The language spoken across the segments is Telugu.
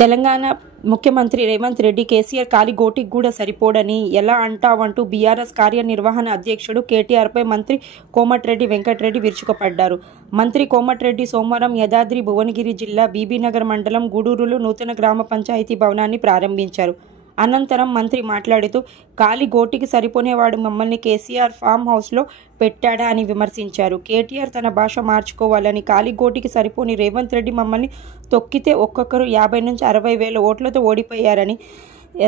తెలంగాణ ముఖ్యమంత్రి రేవంత్ రెడ్డి కేసీఆర్ కాలి గోటికి కూడా సరిపోడని ఎలా అంటావంటూ బీఆర్ఎస్ కార్యనిర్వహణ అధ్యక్షుడు కేటీఆర్పై మంత్రి కోమటిరెడ్డి వెంకటరెడ్డి విరుచుకుపడ్డారు. మంత్రి కోమటిరెడ్డి సోమవారం యాదాద్రి భువనగిరి జిల్లా బీబీనగర్ మండలం గూడూరులో నూతన గ్రామ పంచాయతీ భవనాన్ని ప్రారంభించారు. అనంతరం మంత్రి మాట్లాడుతూ కాలి గోటికి సరిపోనేవాడు మమ్మల్ని కేసీఆర్ ఫామ్ హౌస్లో పెట్టాడా అని విమర్శించారు. కేటీఆర్ తన భాష మార్చుకోవాలని, కాలి గోటికి సరిపోని రేవంత్ రెడ్డి మమ్మల్ని తొక్కితే ఒక్కొక్కరు 50 నుంచి 60 వేల ఓట్లతో ఓడిపోయారని,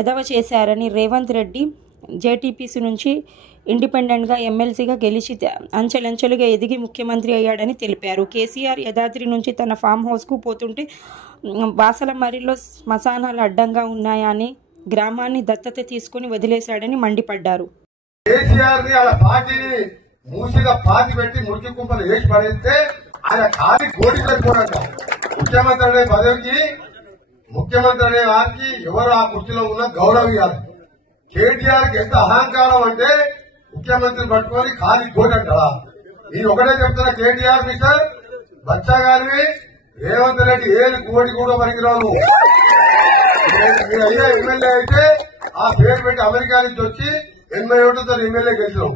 ఎదవ చేశారని, రేవంత్ రెడ్డి జేటీపీసీ నుంచి ఇండిపెండెంట్గా ఎమ్మెల్సీగా గెలిచి అంచెలంచెలుగా ఎదిగి ముఖ్యమంత్రి అయ్యాడని తెలిపారు. కేసీఆర్ యాదాద్రి నుంచి తన ఫామ్ హౌస్కు పోతుంటే బాసలమర్రిలో శ్మశానాలు అడ్డంగా ఉన్నాయని, గ్రామాన్ని దత్తత తీసుకుని వదిలేశాడని మండిపడ్డారు. కేసీఆర్ ని అలా పార్టీని మూసిగా పాతి పెట్టి మురికి కుంపలు వేసి పడేస్తే ఆయన కాలి గోడి సరిపోడంట. ముఖ్యమంత్రి అనే పదవికి, ముఖ్యమంత్రి అనే వారికి ఎవరు ఆ కుర్చీలో ఉన్న గౌరవం ఇవ్వాలి. కేటీఆర్ కి ఎంత అహంకారం అంటే ముఖ్యమంత్రి పట్టుకొని కాలి గోడి అంటారా? నేను ఒకటే చెప్తున్నా, కేటీఆర్ మిస్టర్ బచ్చాగారివి, రేవంత్ రెడ్డి ఏది గోడి కూడా పనికిరావు. మీరు అయ్యే ఎమ్మెల్యే అయితే ఆ పేరు పెట్టి అమెరికా నుంచి వచ్చి 80 ఓట్లతో ఎమ్మెల్యే గెలిచాం.